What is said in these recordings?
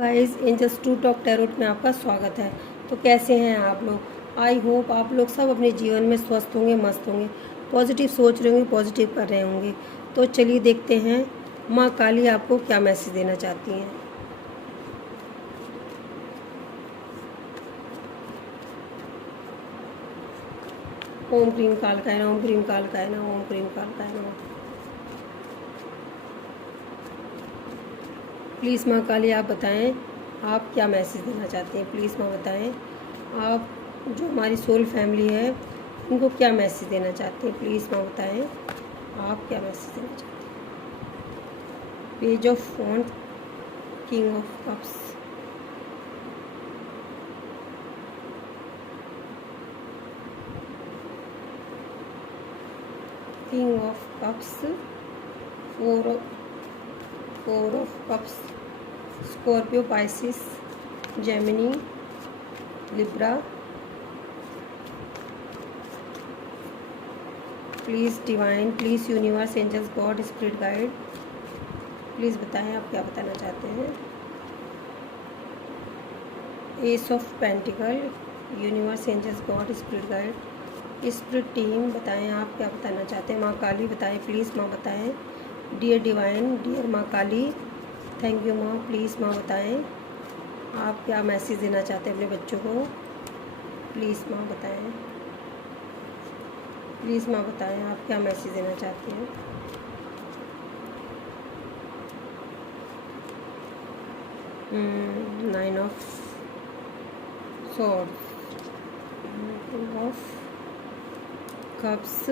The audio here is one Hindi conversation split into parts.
Guys, angels to talk tarot में आपका स्वागत है। तो कैसे हैं आप लोग? आई होप आप लोग सब अपने जीवन में स्वस्थ होंगे, मस्त होंगे, पॉजिटिव सोच रहे होंगे, पॉजिटिव कर रहे होंगे। तो चलिए देखते हैं माँ काली आपको क्या मैसेज देना चाहती हैं। ओम क्रीम कालकाय नमः, ओम क्रीम कालकाय नमः, ओम क्रीम कालकाय नमः। प्लीज़ माँ काली आप बताएं आप क्या मैसेज देना चाहते हैं। प्लीज़ माँ बताएं आप जो हमारी सोल फैमिली है उनको क्या मैसेज देना चाहते हैं। प्लीज़ माँ बताएं आप क्या मैसेज देना चाहते हैं। Page of wand, king of cups, king of cups, four of cups, Scorpio, Pisces, Gemini, Libra. Please divine, please universe, angels, God, spirit guide, please बताएं आप क्या बताना चाहते हैं। Ace of pentacle, universe, angels, God, spirit guide, spirit team, बताएं आप क्या बताना चाहते हैं। माँ काली बताएं, प्लीज़ माँ बताएं। डियर डिवाइन, डियर माँ काली, थैंक यू माँ, प्लीज़ माँ बताएं आप क्या मैसेज देना चाहते हैं अपने बच्चों को। प्लीज़ माँ बताएं, प्लीज़ माँ बताएं आप क्या मैसेज देना चाहते हैं। Nine of swords, king of cups,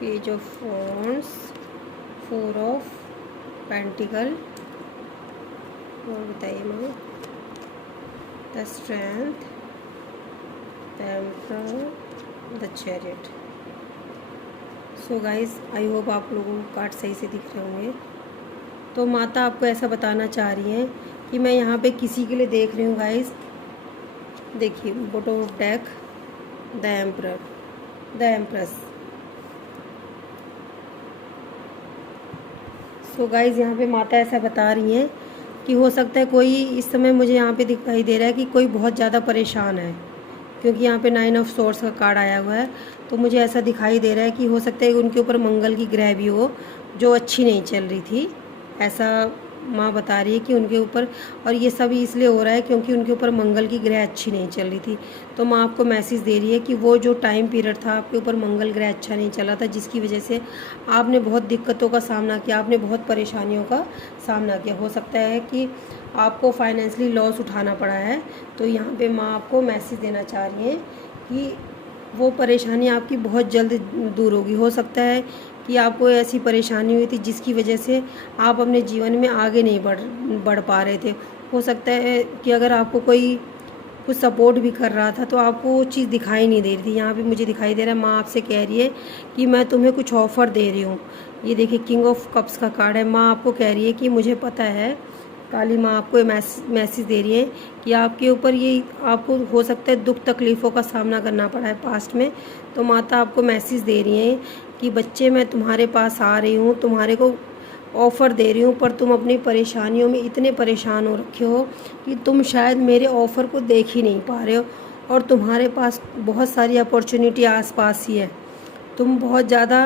page of wands, four of pentacle, और बताइए माँ। The strength, the emperor, the chariot. So guys, I hope आप लोगों को कार्ड सही से दिख रहे होंगे। तो माता आपको ऐसा बताना चाह रही हैं कि मैं यहाँ पे किसी के लिए देख रही हूँ गाइस। देखिए, bottom of deck, the emperor, the empress. So guys, यहाँ पे माता ऐसा बता रही हैं कि हो सकता है कोई इस समय मुझे यहाँ पे दिखाई दे रहा है कि कोई बहुत ज़्यादा परेशान है, क्योंकि यहाँ पे नाइन ऑफ सोर्स का कार्ड आया हुआ है। तो मुझे ऐसा दिखाई दे रहा है कि हो सकता है उनके ऊपर मंगल की ग्रह भी हो जो अच्छी नहीं चल रही थी। ऐसा माँ बता रही है कि उनके ऊपर, और ये सब इसलिए हो रहा है क्योंकि उनके ऊपर मंगल की ग्रह अच्छी नहीं चल रही थी। तो माँ आपको मैसेज दे रही है कि वो जो टाइम पीरियड था आपके ऊपर मंगल ग्रह अच्छा नहीं चला था, जिसकी वजह से आपने बहुत दिक्कतों का सामना किया, आपने बहुत परेशानियों का सामना किया। हो सकता है कि आपको फाइनेंशियली लॉस उठाना पड़ा है। तो यहाँ पे माँ आपको मैसेज देना चाह रही हैं कि वो परेशानी आपकी बहुत जल्द दूर होगी। हो सकता है कि आपको ऐसी परेशानी हुई थी जिसकी वजह से आप अपने जीवन में आगे नहीं बढ़ पा रहे थे। हो सकता है कि अगर आपको कोई कुछ सपोर्ट भी कर रहा था तो आपको वो चीज़ दिखाई नहीं दे रही थी। यहाँ पे मुझे दिखाई दे रहा है माँ आपसे कह रही है कि मैं तुम्हें कुछ ऑफ़र दे रही हूँ। ये देखिए, किंग ऑफ कप्स का कार्ड है। माँ आपको कह रही है कि मुझे पता है, काली माँ आपको मैसेज दे रही है कि आपके ऊपर ये, आपको हो सकता है दुख तकलीफ़ों का सामना करना पड़ा है पास्ट में। तो माता आपको मैसेज दे रही हैं कि बच्चे, मैं तुम्हारे पास आ रही हूँ, तुम्हारे को ऑफ़र दे रही हूँ, पर तुम अपनी परेशानियों में इतने परेशान हो रखे हो कि तुम शायद मेरे ऑफ़र को देख ही नहीं पा रहे हो, और तुम्हारे पास बहुत सारी अपॉर्चुनिटी आसपास ही है। तुम बहुत ज़्यादा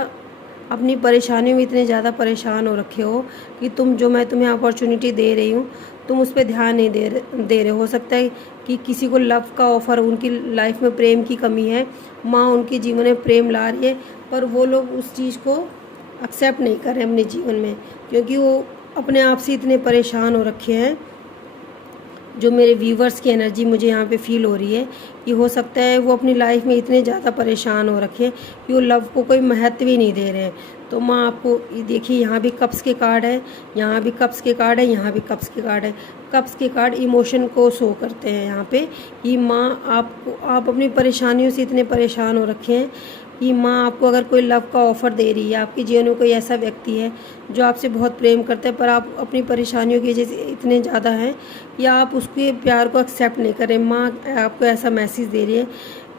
अपनी परेशानियों में इतने ज़्यादा परेशान हो रखे हो कि मैं तुम्हें अपॉर्चुनिटी दे रही हूँ, तुम उस पर ध्यान नहीं दे रहे। हो सकता है कि किसी को लव का ऑफ़र, उनकी लाइफ में प्रेम की कमी है, माँ उनके जीवन में प्रेम ला रही है, पर वो लोग उस चीज़ को एक्सेप्ट नहीं कर रहे अपने जीवन में, क्योंकि वो अपने आप से इतने परेशान हो रखे हैं। जो मेरे व्यूवर्स की एनर्जी मुझे यहाँ पे फील हो रही है कि हो सकता है वो अपनी लाइफ में इतने ज़्यादा परेशान हो रखे हैं कि वो लव को कोई महत्व ही नहीं दे रहे हैं। तो माँ आपको देखिए, यहाँ भी कप्स के कार्ड है, यहाँ भी कप्स के कार्ड है, यहाँ भी कप्स के कार्ड है। कप्स के कार्ड इमोशन को शो करते हैं यहाँ पे कि माँ आप अपनी परेशानियों से इतने परेशान हो रखे हैं कि माँ आपको अगर कोई लव का ऑफ़र दे रही है, आपके जीवन में कोई ऐसा व्यक्ति है जो आपसे बहुत प्रेम करता है, पर आप अपनी परेशानियों की वजह से इतने ज़्यादा हैं कि आप उसके प्यार को एक्सेप्ट नहीं कर रहे। माँ आपको ऐसा मैसेज दे रही है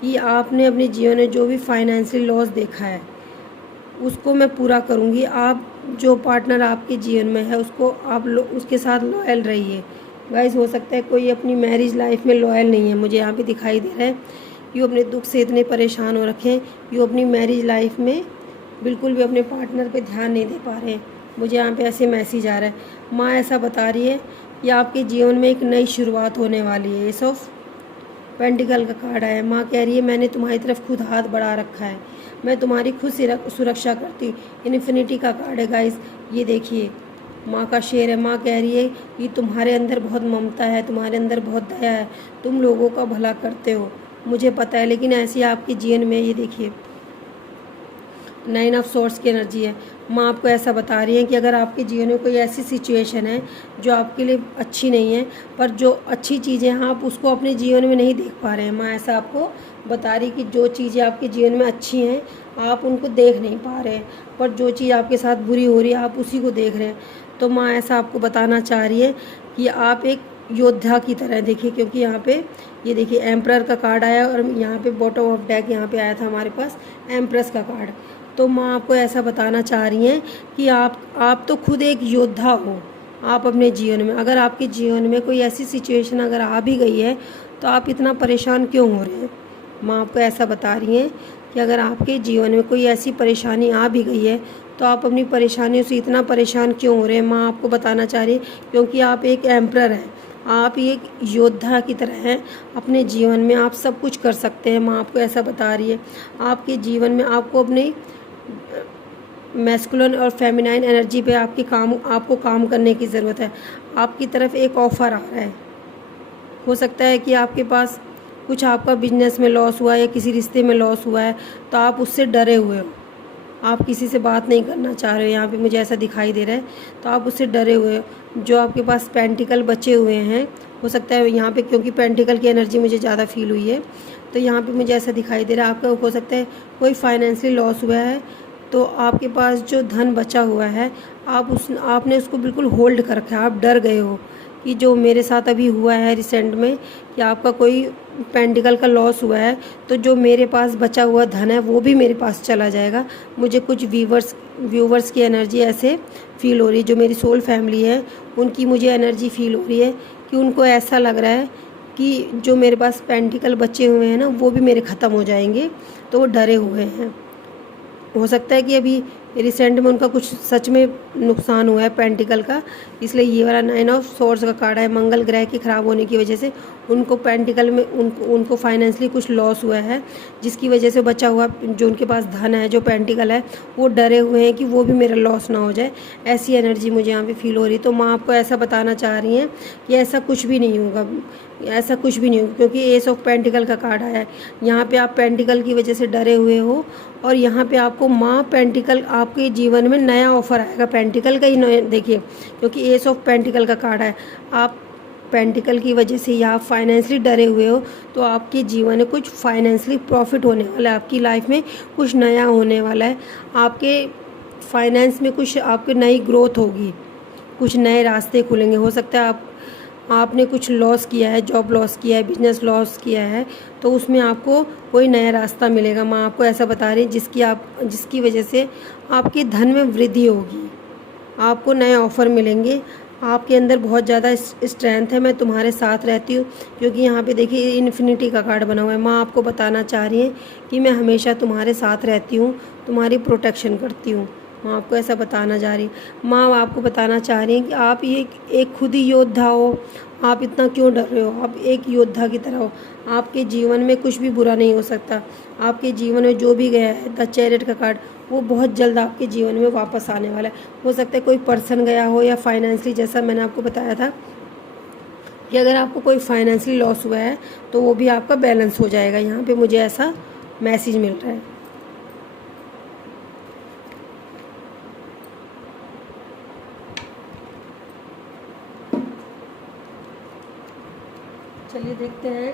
कि आपने अपने जीवन में जो भी फाइनेंशियल लॉस देखा है उसको मैं पूरा करूँगी। आप जो पार्टनर आपके जीवन में है उसको आप उसके साथ लॉयल रहिए, गाइस हो सकता है कोई अपनी मैरिज लाइफ में लॉयल नहीं है, मुझे यहाँ पे दिखाई दे रहा है। ये अपने दुख से इतने परेशान हो रखे हैं, ये अपनी मैरिज लाइफ में बिल्कुल भी अपने पार्टनर पे ध्यान नहीं दे पा रहे हैं। मुझे यहाँ पे ऐसे मैसेज आ रहा है। माँ ऐसा बता रही है कि आपके जीवन में एक नई शुरुआत होने वाली है। एस ऑफ पेंटिकल का कार्ड आया है। माँ कह रही है मैंने तुम्हारी तरफ खुद हाथ बढ़ा रखा है, मैं तुम्हारी खुद सुरक्षा करती हूँ। इन्फिनिटी का कार्ड है गाइस, ये देखिए माँ का शेर है। माँ कह रही है कि तुम्हारे अंदर बहुत ममता है, तुम्हारे अंदर बहुत दया है, तुम लोगों का भला करते हो, मुझे पता है। लेकिन ऐसी आपके जीवन में ये देखिए 9 ऑफ सोर्स की एनर्जी है। माँ आपको ऐसा बता रही है कि अगर आपके जीवन में कोई ऐसी सिचुएशन है जो आपके लिए अच्छी नहीं है, पर जो अच्छी चीज़ें हैं आप उसको अपने जीवन में नहीं देख पा रहे हैं। माँ ऐसा आपको बता रही कि जो चीज़ें आपके जीवन में अच्छी हैं आप उनको देख नहीं पा रहे हैं, पर जो चीज़ आपके साथ बुरी हो रही है आप उसी को देख रहे हैं। तो माँ ऐसा आपको बताना चाह रही है कि आप एक योद्धा की तरह देखिए, क्योंकि यहाँ पे ये देखिए एम्परर का कार्ड आया और यहाँ पे बॉटम ऑफ डेक यहाँ पे आया था हमारे पास एम्प्रेस का कार्ड। तो माँ आपको ऐसा बताना चाह रही हैं कि आप तो खुद एक योद्धा हो। आप अपने जीवन में, अगर आपके जीवन में कोई ऐसी सिचुएशन अगर आ भी गई है तो आप इतना परेशान क्यों हो रहे हैं। माँ आपको ऐसा बता रही हैं कि अगर आपके जीवन में कोई ऐसी परेशानी आ भी गई है तो आप अपनी परेशानियों से इतना परेशान क्यों हो रहे हैं। माँ आपको बताना चाह रही है क्योंकि आप एक एम्परर हैं, आप एक योद्धा की तरह हैं। अपने जीवन में आप सब कुछ कर सकते हैं। माँ आपको ऐसा बता रही है आपके जीवन में आपको अपने मैस्कुलिन और फेमिनाइन एनर्जी पे आपको काम करने की ज़रूरत है। आपकी तरफ एक ऑफ़र आ रहा है। हो सकता है कि आपके पास कुछ आपका बिजनेस में लॉस हुआ है या किसी रिश्ते में लॉस हुआ है तो आप उससे डरे हुए हो, आप किसी से बात नहीं करना चाह रहे हो, यहाँ पे मुझे ऐसा दिखाई दे रहा है। तो आप उससे डरे हुए हो। जो आपके पास पेंटिकल बचे हुए हैं, हो सकता है यहाँ पे क्योंकि पेंटिकल की एनर्जी मुझे ज़्यादा फील हुई है, तो यहाँ पे मुझे ऐसा दिखाई दे रहा है आपका हो सकता है कोई फाइनेंशियल लॉस हुआ है तो आपके पास जो धन बचा हुआ है आपने उसको बिल्कुल होल्ड कर रखा है। आप डर गए हो कि जो मेरे साथ अभी हुआ है रिसेंट में कि आपका कोई पेंटिकल का लॉस हुआ है तो जो मेरे पास बचा हुआ धन है वो भी मेरे पास चला जाएगा। मुझे कुछ व्यूवर्स की एनर्जी ऐसे फील हो रही है, जो मेरी सोल फैमिली है उनकी मुझे एनर्जी फील हो रही है कि उनको ऐसा लग रहा है कि जो मेरे पास पेंटिकल बचे हुए हैं ना वो भी मेरे ख़त्म हो जाएंगे, तो वो डरे हुए हैं। हो सकता है कि अभी रिसेंट में उनका कुछ सच में नुकसान हुआ है पेंटिकल का, इसलिए ये वाला 9 ऑफ सोर्स का कार्ड है। मंगल ग्रह के ख़राब होने की वजह से उनको पेंटिकल में उनको फाइनेंशियली कुछ लॉस हुआ है, जिसकी वजह से बचा हुआ जो उनके पास धन है जो पेंटिकल है वो डरे हुए हैं कि वो भी मेरा लॉस ना हो जाए। ऐसी एनर्जी मुझे यहाँ पे फील हो रही है। तो माँ आपको ऐसा बताना चाह रही हैं कि ऐसा कुछ भी नहीं होगा, ऐसा कुछ भी नहीं होगा, क्योंकि एस ऑफ पेंटिकल का कार्ड आया है। यहाँ पे आप पेंटिकल की वजह से डरे हुए हो और यहाँ पे आपको माँ पेंटिकल आपके जीवन में नया ऑफर आएगा पेंटिकल का ही। देखिए क्योंकि एस ऑफ पेंटिकल का कार्ड है, आप पेंटिकल की वजह से या आप फाइनेंशियली डरे हुए हो तो आपके जीवन में कुछ फाइनेंशियली प्रॉफिट होने वाला है, आपकी लाइफ में कुछ नया होने वाला है, आपके फाइनेंस में कुछ आपकी नई ग्रोथ होगी, कुछ नए रास्ते खुलेंगे। हो सकता है आपने कुछ लॉस किया है, जॉब लॉस किया है, बिजनेस लॉस किया है, तो उसमें आपको कोई नया रास्ता मिलेगा। माँ आपको ऐसा बता रही है जिसकी वजह से आपके धन में वृद्धि होगी, आपको नए ऑफ़र मिलेंगे। आपके अंदर बहुत ज़्यादा स्ट्रेंथ है, मैं तुम्हारे साथ रहती हूँ, क्योंकि यहाँ पे देखिए इन्फिनिटी का कार्ड बना हुआ है। माँ आपको बताना चाह रही है कि मैं हमेशा तुम्हारे साथ रहती हूँ, तुम्हारी प्रोटेक्शन करती हूँ। माँ आपको ऐसा बताना चाह रही है। माँ आपको बताना चाह रही हैं कि आप ये एक खुद ही योद्धा हो, आप इतना क्यों डर रहे हो, आप एक योद्धा की तरह हो। आपके जीवन में कुछ भी बुरा नहीं हो सकता। आपके जीवन में जो भी गया है, द चैरियट का कार्ड, वो बहुत जल्द आपके जीवन में वापस आने वाला है। हो सकता है कोई पर्सन गया हो या फाइनेंशियली, जैसा मैंने आपको बताया था कि अगर आपको कोई फाइनेंशियली लॉस हुआ है तो वो भी आपका बैलेंस हो जाएगा। यहाँ पे मुझे ऐसा मैसेज मिल रहा है। चलिए देखते हैं।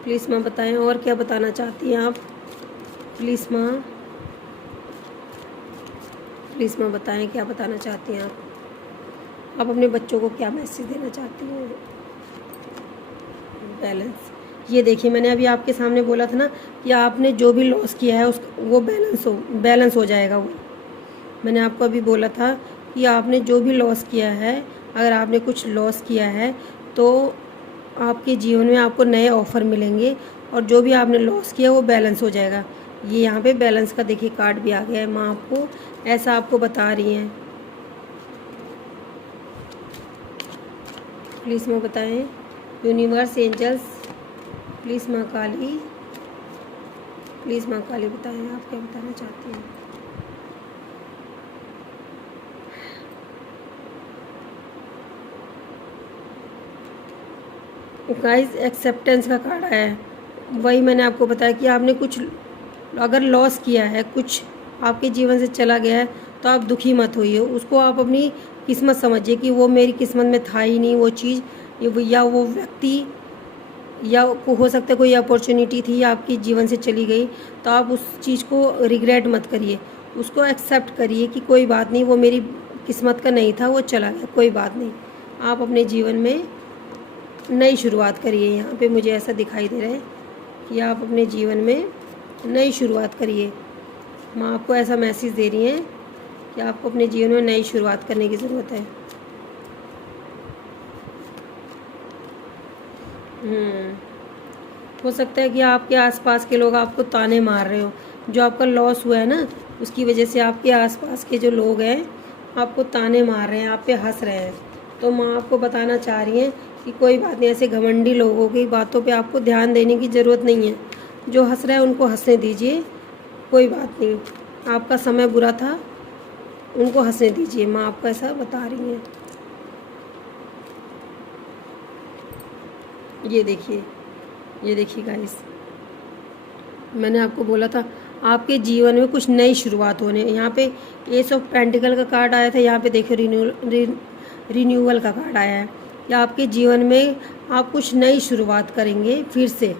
प्लीज़ माँ बताएं और क्या बताना चाहती हैं आप। प्लीज़ माँ बताएं क्या बताना चाहती हैं आप अपने बच्चों को क्या मैसेज देना चाहती हैं। बैलेंस, ये देखिए, मैंने अभी आपके सामने बोला था ना कि आपने जो भी लॉस किया है उस वो बैलेंस हो जाएगा। वो मैंने आपको अभी बोला था कि आपने जो भी लॉस किया है, अगर आपने कुछ लॉस किया है तो आपके जीवन में आपको नए ऑफ़र मिलेंगे, और जो भी आपने लॉस किया वो बैलेंस हो जाएगा। ये यहाँ पे बैलेंस का देखिए कार्ड भी आ गया है। माँ आपको ऐसा आपको बता रही हैं। प्लीज़ माँ बताएं, यूनिवर्स, एंजल्स, प्लीज़ माँ काली, प्लीज़ माँ काली बताएं आप क्या बताना चाहती हैं। गाइस, एक्सेप्टेंस का कार्ड आया है। वही मैंने आपको बताया कि आपने कुछ अगर लॉस किया है, कुछ आपके जीवन से चला गया है, तो आप दुखी मत होइए। उसको आप अपनी किस्मत समझिए कि वो मेरी किस्मत में था ही नहीं वो चीज़, या वो व्यक्ति, या हो सकता है कोई अपॉर्चुनिटी थी आपके जीवन से चली गई। तो आप उस चीज़ को रिग्रेट मत करिए, उसको एक्सेप्ट करिए कि कोई बात नहीं, वो मेरी किस्मत का नहीं था, वो चला गया, कोई बात नहीं। आप अपने जीवन में नई शुरुआत करिए। यहाँ पे मुझे ऐसा दिखाई दे रहा है कि आप अपने जीवन में नई शुरुआत करिए। माँ आपको ऐसा मैसेज दे रही हैं कि आपको अपने जीवन में नई शुरुआत करने की ज़रूरत है। हो सकता है कि आपके आसपास के लोग आपको ताने मार रहे हो। जो आपका लॉस हुआ है ना, उसकी वजह से आपके आसपास के जो लोग हैं आपको ताने मार रहे हैं, आप पे हंस रहे हैं। तो माँ आपको बताना चाह रही हैं कि कोई बात नहीं, ऐसे घमंडी लोगों की बातों पे आपको ध्यान देने की ज़रूरत नहीं है। जो हंस रहा है उनको हंसने दीजिए, कोई बात नहीं। आपका समय बुरा था, उनको हंसने दीजिए। माँ आपको ऐसा बता रही हैं। ये देखिए गाइस, मैंने आपको बोला था आपके जीवन में कुछ नई शुरुआत होने। यहाँ पे एस ऑफ पेंटिकल का कार्ड आया था, यहाँ पे देखिए रिन्यूअल का कार्ड आया है। या आपके जीवन में आप कुछ नई शुरुआत करेंगे फिर से।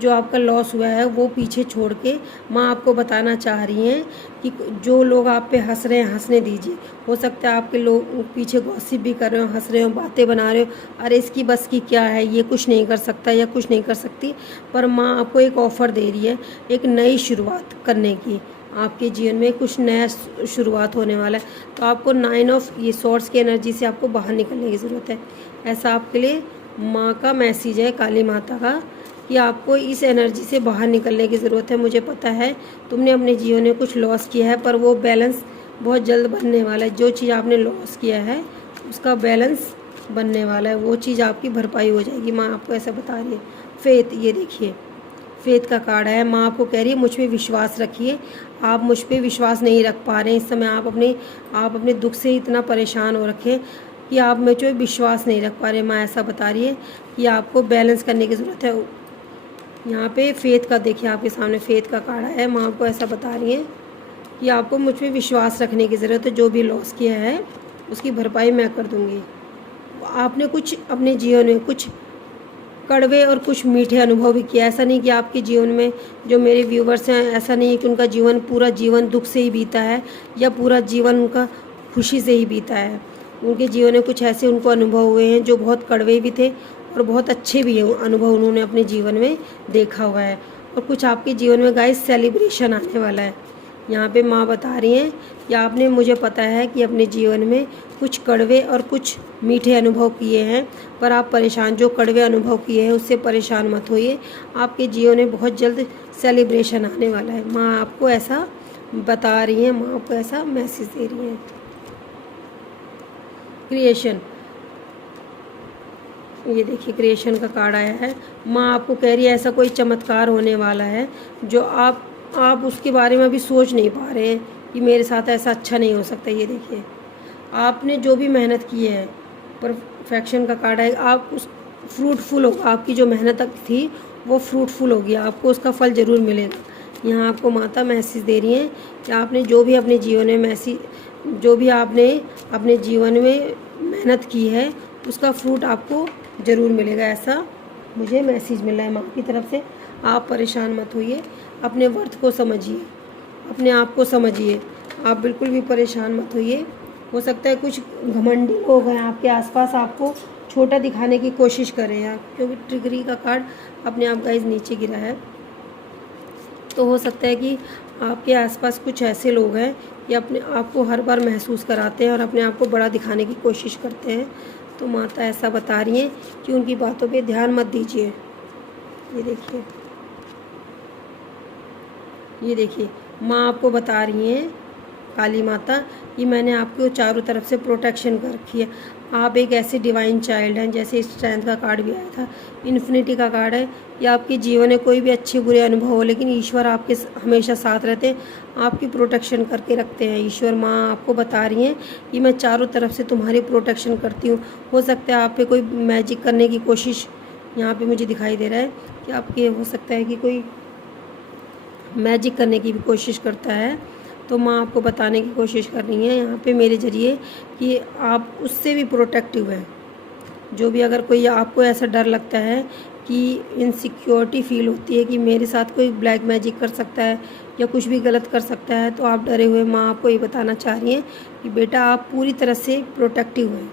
जो आपका लॉस हुआ है वो पीछे छोड़ के माँ आपको बताना चाह रही हैं कि जो लोग आप पे हंस रहे हैं हंसने दीजिए। हो सकता है आपके लोग पीछे गॉसिप भी कर रहे हो, हंस रहे हो, बातें बना रहे हो, अरे इसकी बस की क्या है, ये कुछ नहीं कर सकता या कुछ नहीं कर सकती। पर माँ आपको एक ऑफ़र दे रही है एक नई शुरुआत करने की। आपके जीवन में कुछ नया शुरुआत होने वाला है। तो आपको 9 ऑफ ये सोर्स की एनर्जी से आपको बाहर निकलने की ज़रूरत है। ऐसा आपके लिए माँ का मैसेज है, काली माता का, कि आपको इस एनर्जी से बाहर निकलने की ज़रूरत है। मुझे पता है तुमने अपने जीवन में कुछ लॉस किया है, पर वो बैलेंस बहुत जल्द बनने वाला है। जो चीज़ आपने लॉस किया है उसका बैलेंस बनने वाला है, वो चीज़ आपकी भरपाई हो जाएगी। माँ आपको ऐसा बता रही है। फेथ, ये देखिए फेथ का कार्ड है। माँ आपको कह रही है मुझ पे विश्वास रखिए। आप मुझ पे विश्वास नहीं रख पा रहे हैं इस समय। आप अपने दुख से इतना परेशान हो रखे कि आप मुझ पे विश्वास नहीं रख पा रहे। माँ ऐसा बता रही है कि आपको बैलेंस करने की ज़रूरत है। यहाँ पे फेथ का देखिए, आपके सामने फेथ का कार्ड है। माँ आपको ऐसा बता रही है कि आपको मुझ पे विश्वास रखने की ज़रूरत है। जो भी लॉस किया है उसकी भरपाई मैं कर दूँगी। आपने कुछ अपने जीवन में कुछ कड़वे और कुछ मीठे अनुभव भी किया। ऐसा नहीं कि आपके जीवन में जो मेरे व्यूवर्स हैं, ऐसा नहीं है कि उनका जीवन पूरा जीवन दुख से ही बीता है या पूरा जीवन उनका खुशी से ही बीता है। उनके जीवन में कुछ ऐसे उनको अनुभव हुए हैं जो बहुत कड़वे भी थे और बहुत अच्छे भी हैं। अनुभव उन्होंने अपने जीवन में देखा हुआ है। और कुछ आपके जीवन में गाइस सेलिब्रेशन आने वाला है। यहाँ पे माँ बता रही हैं कि आपने, मुझे पता है कि अपने जीवन में कुछ कड़वे और कुछ मीठे अनुभव किए हैं, पर आप परेशान, जो कड़वे अनुभव किए हैं उससे परेशान मत होइए। आपके जीवन में बहुत जल्द सेलिब्रेशन आने वाला है। माँ आपको ऐसा बता रही हैं, माँ आपको ऐसा मैसेज दे रही हैं। क्रिएशन, ये देखिए क्रिएशन का कार्ड आया है। माँ आपको कह रही है ऐसा कोई चमत्कार होने वाला है जो आप उसके बारे में अभी सोच नहीं पा रहे हैं कि मेरे साथ ऐसा अच्छा नहीं हो सकता। ये देखिए आपने जो भी मेहनत की है, परफेक्शन का कार्ड है। आप उस फ्रूटफुल होगा, आपकी जो मेहनत थी वो फ्रूटफुल होगी, आपको उसका फल ज़रूर मिलेगा। यहाँ आपको माता मैसेज दे रही हैं कि आपने जो भी अपने जीवन में मेहनत की है उसका फ्रूट आपको ज़रूर मिलेगा। ऐसा मुझे मैसेज मिला है माँ की तरफ से। आप परेशान मत होइए, अपने वर्थ को समझिए, अपने आप को समझिए। आप बिल्कुल भी परेशान मत होइए। हो सकता है कुछ घमंडी लोग हैं आपके आसपास, आपको छोटा दिखाने की कोशिश करें आप, क्योंकि ट्रिगरी का कार्ड अपने आप गाइस नीचे गिरा है। तो हो सकता है कि आपके आसपास कुछ ऐसे लोग हैं ये अपने आप को हर बार महसूस कराते हैं और अपने आप को बड़ा दिखाने की कोशिश करते हैं। तो माता ऐसा बता रही हैं कि उनकी बातों पे ध्यान मत दीजिए। ये देखिए, ये देखिए, माँ आपको बता रही हैं, काली माता, कि मैंने आपको चारों तरफ से प्रोटेक्शन कर रखी है। आप एक ऐसे डिवाइन चाइल्ड हैं, जैसे स्ट्रेंथ का कार्ड भी आया था, इन्फिनिटी का कार्ड है। या आपके जीवन में कोई भी अच्छे बुरे अनुभव हो, लेकिन ईश्वर आपके हमेशा साथ रहते हैं, आपकी प्रोटेक्शन करके रखते हैं। ईश्वर माँ आपको बता रही हैं कि मैं चारों तरफ से तुम्हारी प्रोटेक्शन करती हूँ। हो सकता है आप पे कोई मैजिक करने की कोशिश यहाँ पे मुझे दिखाई दे रहा है कि आपके, हो सकता है कि कोई मैजिक करने की भी कोशिश करता है। तो माँ आपको बताने की कोशिश कर रही है यहाँ पे मेरे ज़रिए कि आप उससे भी प्रोटेक्टिव हैं। जो भी, अगर कोई आपको ऐसा डर लगता है कि इनसिक्योरिटी फील होती है कि मेरे साथ कोई ब्लैक मैजिक कर सकता है या कुछ भी गलत कर सकता है, तो आप डरे हुए, माँ आपको ये बताना चाह रही हैं कि बेटा आप पूरी तरह से प्रोटेक्टिव हैं।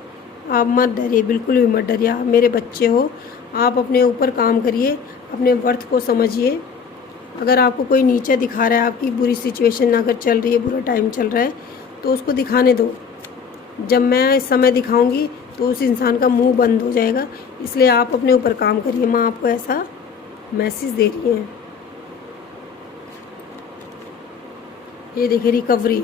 आप मत डरिए, बिल्कुल भी मत डरिए। आप मेरे बच्चे हो, आप अपने ऊपर काम करिए, अपने वर्थ को समझिए। अगर आपको कोई नीचा दिखा रहा है, आपकी बुरी सिचुएशन अगर चल रही है, बुरा टाइम चल रहा है, तो उसको दिखाने दो। जब मैं इस समय दिखाऊंगी तो उस इंसान का मुंह बंद हो जाएगा। इसलिए आप अपने ऊपर काम करिए। माँ आपको ऐसा मैसेज दे रही हैं। ये देखिए, रिकवरी,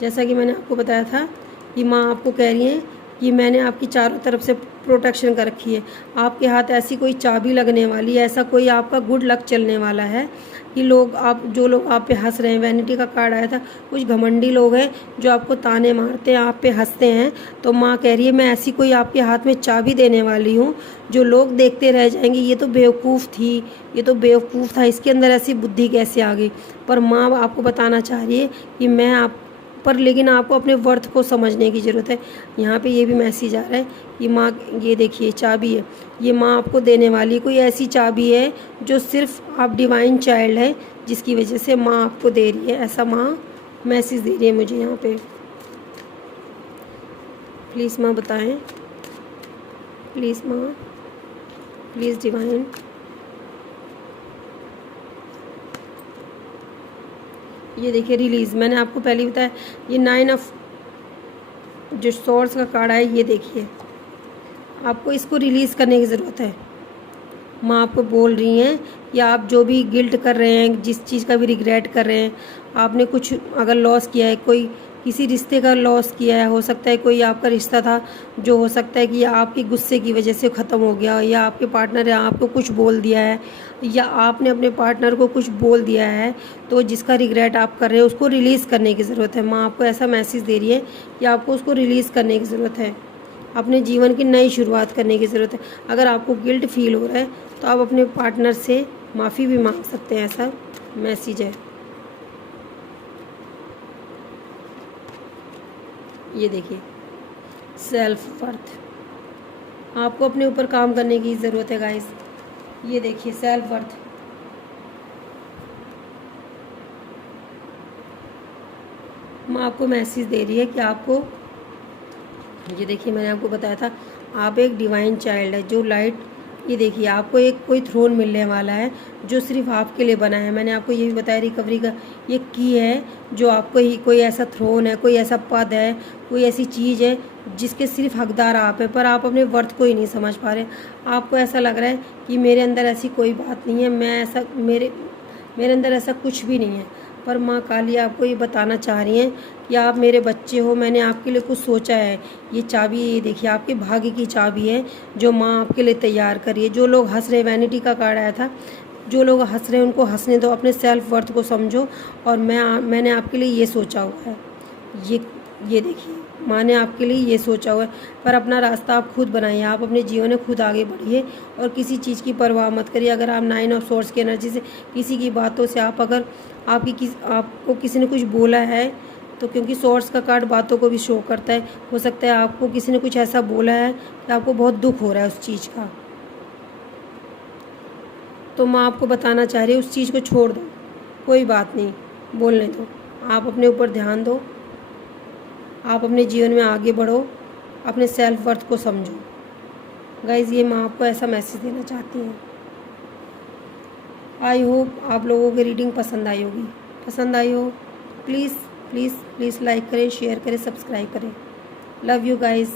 जैसा कि मैंने आपको बताया था कि माँ आपको कह रही हैं कि मैंने आपकी चारों तरफ से प्रोटेक्शन कर रखी है। आपके हाथ ऐसी कोई चाबी लगने वाली है, ऐसा कोई आपका गुड लक चलने वाला है कि जो लोग आप पे हंस रहे हैं, वैनिटी का कार्ड आया था, कुछ घमंडी लोग हैं जो आपको ताने मारते हैं, आप पे हंसते हैं। तो माँ कह रही है मैं ऐसी कोई आपके हाथ में चाबी देने वाली हूँ जो लोग देखते रह जाएंगे, ये तो बेवकूफ़ थी, ये तो बेवकूफ़ था, इसके अंदर ऐसी बुद्धि कैसे आ गई। पर माँ आपको बताना चाह रही है कि मैं आप पर, लेकिन आपको अपने वर्थ को समझने की ज़रूरत है। यहाँ पे ये भी मैसेज आ रहा है कि माँ, ये देखिए चाबी है, ये माँ आपको देने वाली कोई ऐसी चाबी है जो सिर्फ आप डिवाइन चाइल्ड है, जिसकी वजह से माँ आपको दे रही है। ऐसा माँ मैसेज दे रही है मुझे यहाँ पे। प्लीज़ माँ बताएं, प्लीज़ माँ, प्लीज़ डिवाइन। ये देखिए, रिलीज़, मैंने आपको पहले बताया, ये 9 ऑफ जो सोर्स का कार्ड है, ये देखिए, आपको इसको रिलीज़ करने की ज़रूरत है। माँ आपको बोल रही हैं कि आप जो भी गिल्ट कर रहे हैं, जिस चीज़ का भी रिग्रेट कर रहे हैं, आपने कुछ अगर लॉस किया है, कोई किसी रिश्ते का लॉस किया है, हो सकता है कोई आपका रिश्ता था जो हो सकता है कि आपके गुस्से की वजह से ख़त्म हो गया, या आपके पार्टनर ने आपको कुछ बोल दिया है, या आपने अपने पार्टनर को कुछ बोल दिया है, तो जिसका रिग्रेट आप कर रहे हैं उसको रिलीज़ करने की ज़रूरत है। माँ आपको ऐसा मैसेज दे रही है कि आपको उसको रिलीज़ करने की ज़रूरत है, अपने जीवन की नई शुरुआत करने की ज़रूरत है। अगर आपको गिल्ट फील हो रहा है तो आप अपने पार्टनर से माफ़ी भी मांग सकते हैं, ऐसा मैसेज है। ये देखिए, सेल्फ वर्थ, आपको अपने ऊपर काम करने की ज़रूरत है गाइस। ये देखिए, सेल्फ वर्थ, माँ आपको मैसेज दे रही है कि आपको, ये देखिए, मैंने आपको बताया था आप एक डिवाइन चाइल्ड है जो लाइट, ये देखिए, आपको एक कोई थ्रोन मिलने वाला है जो सिर्फ आपके लिए बना है। मैंने आपको ये भी बताया, रिकवरी का ये की है जो आपको ही, कोई ऐसा थ्रोन है, कोई ऐसा पद है, कोई ऐसी चीज़ है जिसके सिर्फ हकदार आप हैं, पर आप अपने वर्थ को ही नहीं समझ पा रहे। आपको ऐसा लग रहा है कि मेरे अंदर ऐसी कोई बात नहीं है, मैं ऐसा, मेरे अंदर ऐसा कुछ भी नहीं है। पर माँ काली आपको ये बताना चाह रही हैं कि आप मेरे बच्चे हो, मैंने आपके लिए कुछ सोचा है। ये चाबी, ये देखिए, आपके भाग्य की चाबी है जो माँ आपके लिए तैयार करी है। जो लोग हंस रहे, वैनिटी का कार्ड आया था, जो लोग हंस रहे हैं उनको हंसने दो, अपने सेल्फ वर्थ को समझो। और मैंने आपके लिए ये सोचा हुआ है। ये देखिए, माँ ने आपके लिए ये सोचा हुआ है। पर अपना रास्ता आप खुद बनाइए, आप अपने जीवन में खुद आगे बढ़िए और किसी चीज़ की परवाह मत करिए। अगर आप 9 ऑफ सोर्स की एनर्जी से, किसी की बातों से, अगर आपको किसी ने कुछ बोला है, तो क्योंकि सोर्स का कार्ड बातों को भी शो करता है, हो सकता है आपको किसी ने कुछ ऐसा बोला है कि आपको बहुत दुख हो रहा है उस चीज़ का, तो माँ आपको बताना चाह रही है उस चीज़ को छोड़ दो, कोई बात नहीं, बोलने दो। आप अपने ऊपर ध्यान दो, आप अपने जीवन में आगे बढ़ो, अपने सेल्फ वर्थ को समझो। गाइज़ ये माँ आपको ऐसा मैसेज देना चाहती हैं। आई होप आप लोगों की रीडिंग पसंद आई होगी। पसंद आई हो प्लीज़ प्लीज़ प्लीज़ लाइक करें, शेयर करें, सब्सक्राइब करें। Love you guys.